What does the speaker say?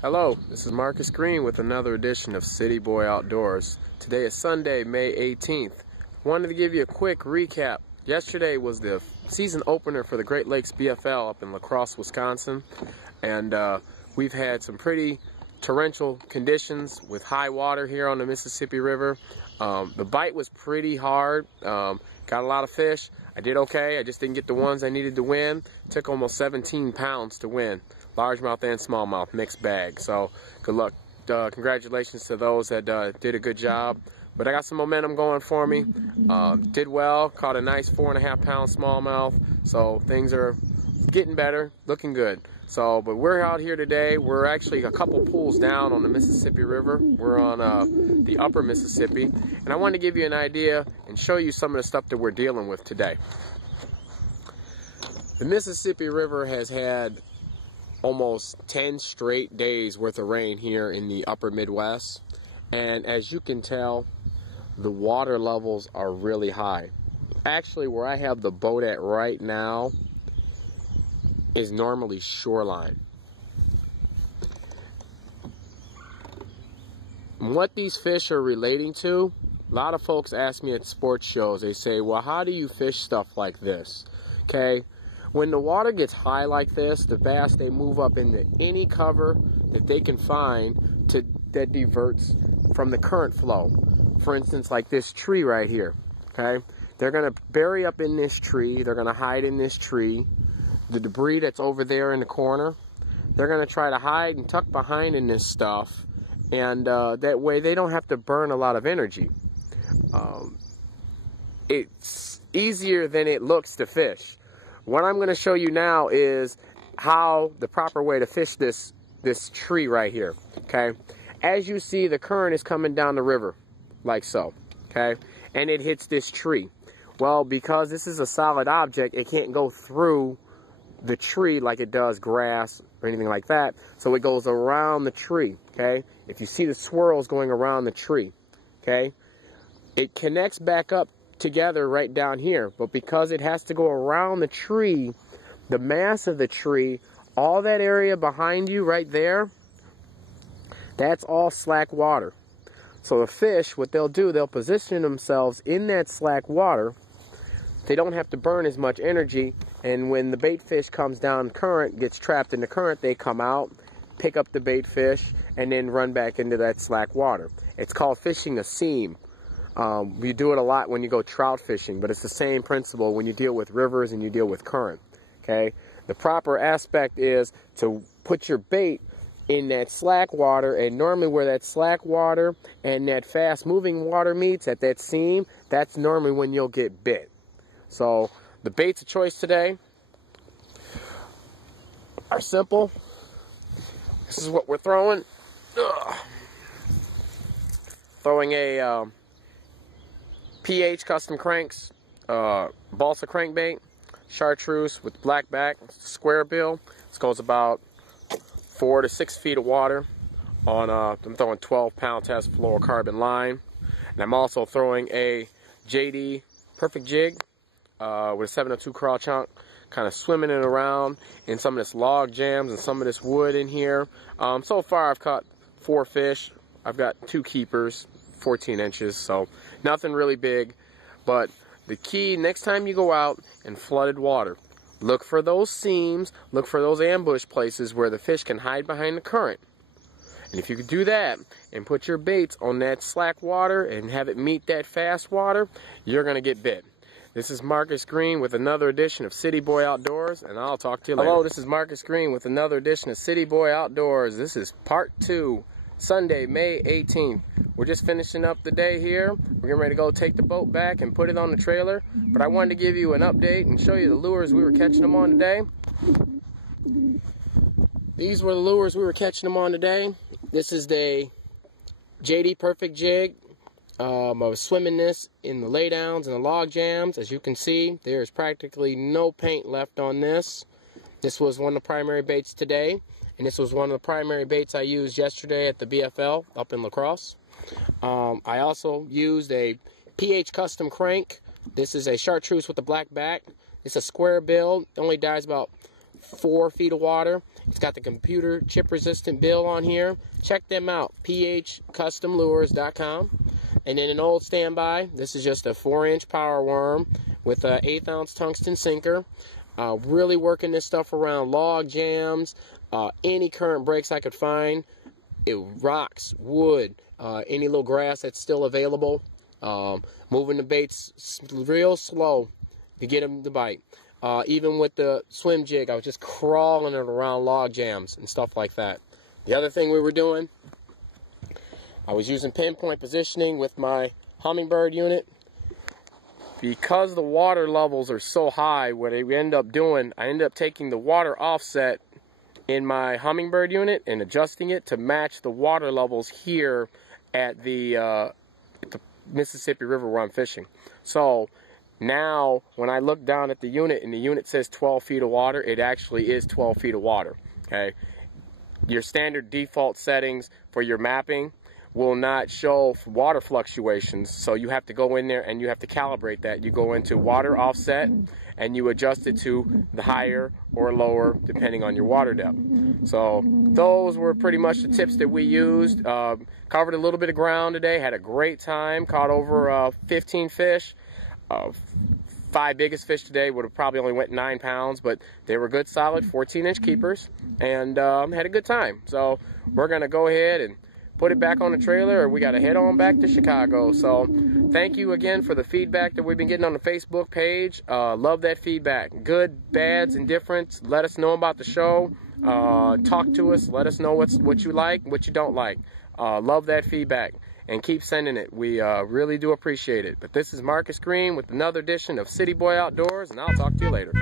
Hello, this is Marcus Green with another edition of City Boy Outdoors. Today is Sunday, May 18th. Wanted to give you a quick recap. Yesterday was the season opener for the Great Lakes BFL up in La Crosse, Wisconsin, and we've had some pretty torrential conditions with high water here on the Mississippi River. The bite was pretty hard. Got a lot of fish. I did okay. I just didn't get the ones I needed to win. Took almost 17 pounds to win. Largemouth and smallmouth, mixed bag. So good luck. Congratulations to those that did a good job. But I got some momentum going for me. Did well. Caught a nice 4.5 pound smallmouth. So things are getting better, looking good. So, but we're out here today. We're actually a couple pools down on the Mississippi River. We're on the upper Mississippi. And I wanted to give you an idea and show you some of the stuff that we're dealing with today. The Mississippi River has had almost 10 straight days worth of rain here in the upper Midwest. And as you can tell, the water levels are really high. Actually, where I have the boat at right now is normally shoreline. And what these fish are relating to, a lot of folks ask me at sports shows, they say, well, how do you fish stuff like this? Okay, when the water gets high like this, the bass, they move up into any cover that they can find that diverts from the current flow. For instance, like this tree right here, okay? They're gonna bury up in this tree, they're gonna hide in this tree. The debris that's over there in the corner, they're going to try to hide and tuck behind in this stuff, and that way they don't have to burn a lot of energy. It's easier than it looks to fish. What I'm going to show you now is how the proper way to fish this tree right here. Okay, as you see, the current is coming down the river like so, okay, and it hits this tree. Well, because this is a solid object, it can't go through the tree like it does grass or anything like that, so it goes around the tree. Okay, if you see the swirls going around the tree, okay, it connects back up together right down here, but because it has to go around the tree, the mass of the tree, all that area behind you right there, that's all slack water. So the fish, what they'll do, they'll position themselves in that slack water. They don't have to burn as much energy, and when the bait fish comes down current, gets trapped in the current, they come out, pick up the bait fish, and then run back into that slack water. It's called fishing a seam. You do it a lot when you go trout fishing, but it's the same principle when you deal with rivers and you deal with current. Okay, the proper aspect is to put your bait in that slack water, and normally where that slack water and that fast moving water meets at that seam, that's normally when you'll get bit. So the baits of choice today are simple. This is what we're throwing. Throwing a PH Custom Cranks balsa crankbait, chartreuse with black back, square bill. This goes about 4 to 6 feet of water on I'm throwing 12-pound test fluorocarbon line, and I'm also throwing a JD Perfect Jig with a 702 crawl chunk, kind of swimming it around in some of this log jams and some of this wood in here. So far I've caught 4 fish. I've got 2 keepers, 14 inches, so nothing really big. But the key, next time you go out in flooded water, look for those seams, look for those ambush places where the fish can hide behind the current. And if you could do that and put your baits on that slack water and have it meet that fast water, you're going to get bit. This is Marcus Green with another edition of City Boy Outdoors, and I'll talk to you later. Hello, this is Marcus Green with another edition of City Boy Outdoors. This is part 2, Sunday, May 18th. We're just finishing up the day here. We're getting ready to go take the boat back and put it on the trailer. But I wanted to give you an update and show you the lures we were catching them on today. These were the lures we were catching them on today. This is the JD Perfect Jig. I was swimming this in the laydowns and the log jams. As you can see, there's practically no paint left on this. This was one of the primary baits today, and this was one of the primary baits I used yesterday at the BFL up in La Crosse. I also used a PH Custom Crank. This is a chartreuse with a black back. It's a square bill. It only dies about 4 feet of water. It's got the computer chip resistant bill on here. Check them out, phcustomlures.com. And then an old standby. This is just a 4-inch power worm with an 1/8 ounce tungsten sinker. Really working this stuff around log jams, any current breaks I could find. Rocks, wood, any little grass that's still available. Moving the baits real slow to get them to bite. Even with the swim jig, I was just crawling it around log jams and stuff like that. The other thing we were doing, I was using pinpoint positioning with my hummingbird unit. Because the water levels are so high, what I end up doing, I end up taking the water offset in my hummingbird unit and adjusting it to match the water levels here at the Mississippi River where I'm fishing. So now when I look down at the unit and the unit says 12 feet of water, it actually is 12 feet of water. Okay, your standard default settings for your mapping will not show water fluctuations, so you have to go in there and you have to calibrate that. You go into water offset and you adjust it to the higher or lower depending on your water depth. So those were pretty much the tips that we used. Covered a little bit of ground today, had a great time, caught over 15 fish. 5 biggest fish today would have probably only went 9 pounds, but they were good solid 14-inch keepers, and had a good time. So we're gonna go ahead and put it back on the trailer, or we got to head on back to Chicago. So thank you again for the feedback that we've been getting on the Facebook page. Love that feedback. Good, bads, indifferents. Let us know about the show. Talk to us. Let us know what you like, what you don't like. Love that feedback. And keep sending it. We really do appreciate it. But this is Marcus Green with another edition of City Boy Outdoors, and I'll talk to you later.